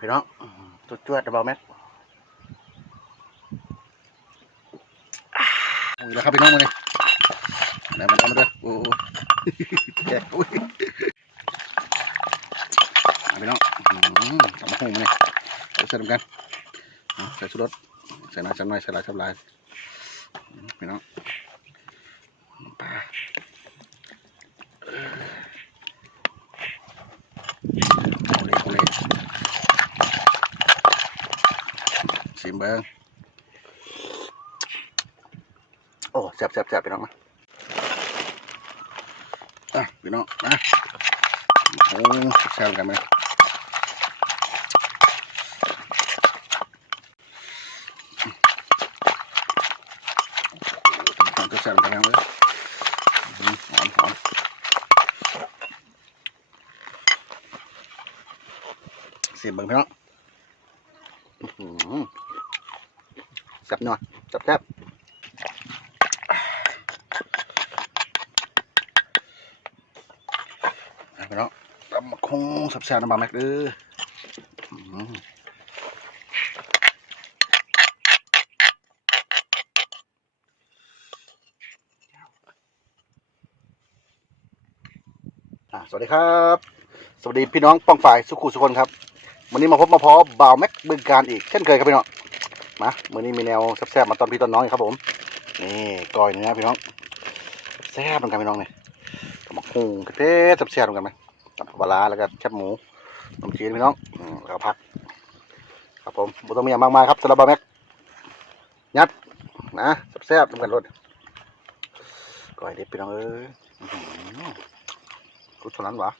พี่น้องจุดจวดๆเบาแม็กอุ้ยแล้วครับพี่น้องมาเลยมันเอามาด้วยโอ้ยแกะอุ้ยพี่น้องอืมเอามหุ้มมาเลยใส่ด้วยกันใส่ชุดรสใส่น้ำจันหน่อยใส่ลายทับลายพี่น้องปลาเอาเลยเอาเลย ชิมเบิ้งโอ้แซ่บแซ่บแซ่บพี่น้องมาอะพี่น้องมาโอ้แซ่บกันไหมก็แซ่บกันเลยอืมหอมหอมชิมเบิ้งพี่น้อง อื้อหือแซ่บหน่อยแซ่บแซ่บเอาไปเนาะตำบักคงแซ่บแซ่บน้ำบาแม็กเด้ออืมอะสวัสดีครับ สวัสดีพี่น้องป้องฝ่ายสุขุสุคนครับ วันนี้มาพบมาพอบ่าวแม็กบึงการอีกเช่นเคยครับพี่น้อง มามื้อนี้มีแนวแซ่บๆมาตอนพี่ตอนน้องครับผม นี่ก้อยเนื้อพี่น้องแซ่บเหมือนกันพี่น้องนี่กับหมกฮุงกระเทศแซ่บๆเหมือนกันไหมกับปลาแล้วก็แคบหมูขนมจีนพี่น้องแล้วก็ผัก ครับผมบุต้องมีอย่างมากมายครับสำหรับบาแม็กยัดนะแซ่บๆเหมือนกันรสก้อยเด็ดพี่น้องเอ้ยอื้อหือกุศลนั้นหวะ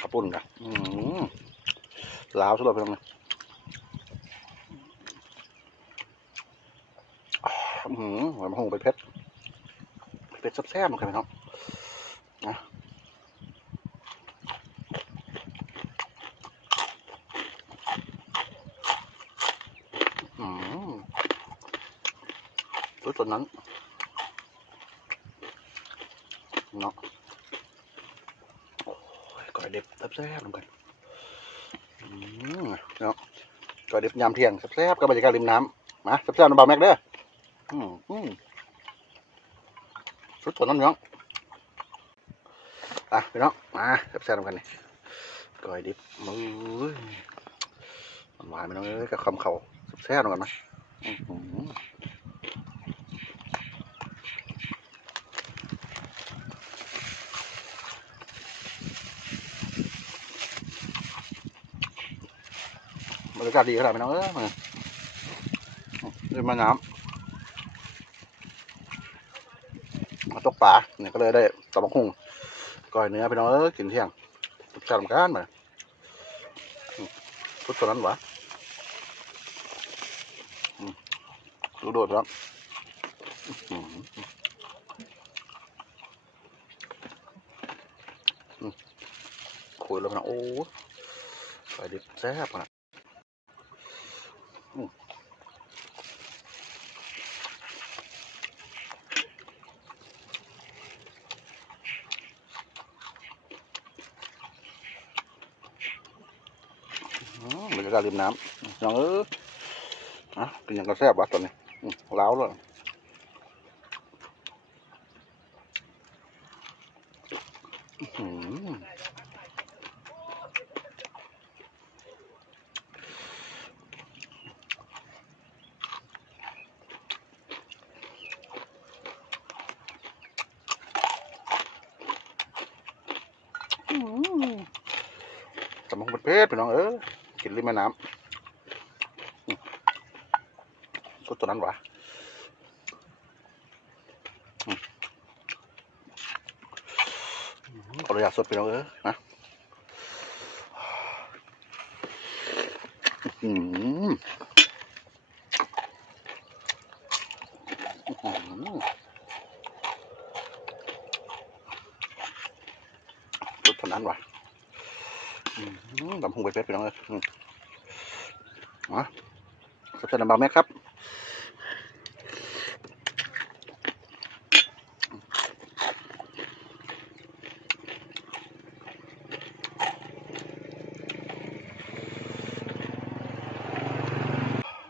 ข้าวปุ้นกันลาวสุดเลยพี่น้องเลย หือหอยมะฮงไปเพชรเพชรแซ่บๆเหมือนกันพี่น้องนะอืมตัวส่วนนั้นเนาะก่อยเด็บแซ่บๆเหมือนกันอืมเนาะก่อยเด็บยามเที่ยงแซ่บๆกับบรรยากาศริมน้ำมาแซ่บๆน้ำเบาแม็กเด้อ อืมอืมสุดตัวน้ำเน้องอะพี่น้องมาแซ่บๆกันนี่ก้อยดิบมือหวานๆพี่น้องเอ้ยกับคำเขาแซ่บๆกันนะอื้อหือบรรยากาศดีขนาดพี่น้องเอ้ยมาเดินมาน้ำ มาตก ปลาเนี่ยก็เลยได้ตำบักหุ่งก้อยเนื้อพี่น้องเอ้ยกินเที่ยงจัดการมาอืมพุทธตัวนั้นวะดูโดดแล้วอืมอืมคุยแล้วนะโอ้ไฟดิบแซ่บอะ อืมอืมบรรยากาศริมน้ำน้องเอออะกินอย่างก็แซ่บวะตอนนี้อืมล้าวเลยอื้อหืออื้อหือสมองเป็นเพชรพี่น้องเออ กินริมแม่น้ำก็ตัวนั้นวะอืมอืมขออนุญาตสดไปแล้วเออนะอืม มงไปเพชรไปน้องเลยมาสับสนบาไหมครับ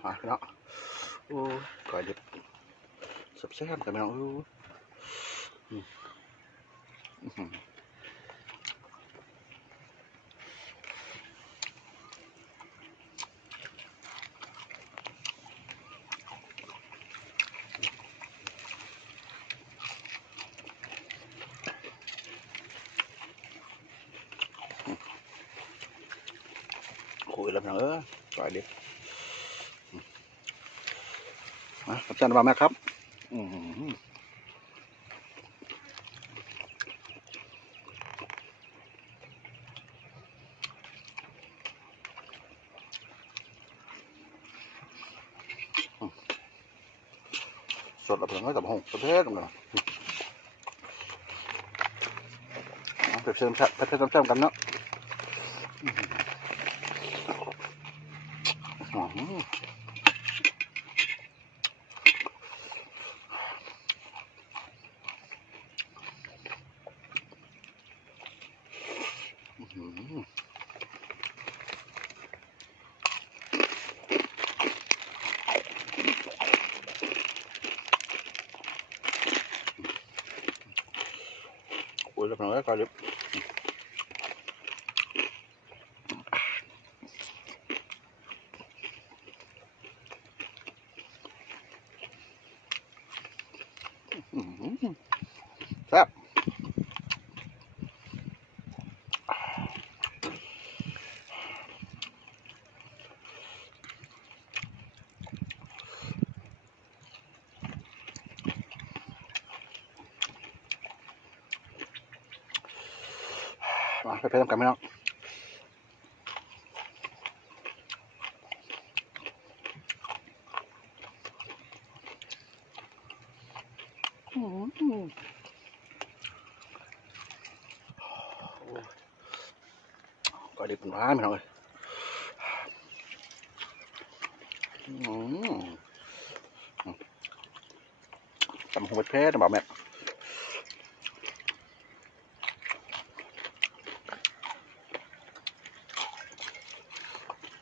มาเนาะโอ้ก่อยดิบสับแซ่บกันไปน้องอู้ อืมอื้อหือคุยแล้วพี่น้องเออก่อยเด็ดอืมาขอบใจนะบ้างแม่ครับ อืมสดแล้วเพิ่งก็ตับหงประเภทกันเนาะเผ็ดเชิมเผ็ดเชิมเชิมกันเนาะ อื้อหืออื้อหือ แล้วเพิ่งก็กลายเป็นอื้อหือแซ่บมาไปเพิ่มกันไหมเนาะอื้อ ก็ดีเป็นหวานพี่น้อยอืมตำหัวเพชรนะบอกแม่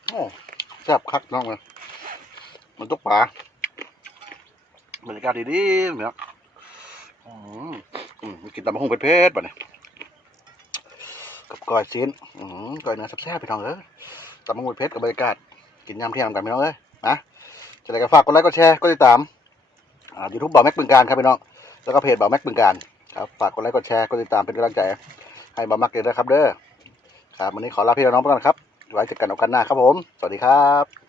โอ้แซ่บคักน้องเลยมันตุกป่าบรรยากาศดีๆเนี่ย กินตำบักหุ่งเพชรๆป่ะเนี่ยกับก้อยซีนอืมก้อยเนื้อแซ่บๆพี่น้องเอ้ยตำบักหุ่งเพชรกับบรรยากาศกินยำเที่ยงกันพี่น้องเอ้ยนะจะได้ก็ฝากกดไลค์กดแชร์กดติดตามอ่ายูทูบบ่าวแม็กบึงการครับพี่น้องแล้วก็เพจบ่าวแม็กบึงการครับฝากกดไลค์กดแชร์กดติดตามเป็นกำลังใจให้บ่าวแม็กเลยนะครับเด้อครับวันนี้ขอลาพี่น้องไปก่อนครับไว้เจอกันโอกาสหน้าครับผม สวัสดีครับ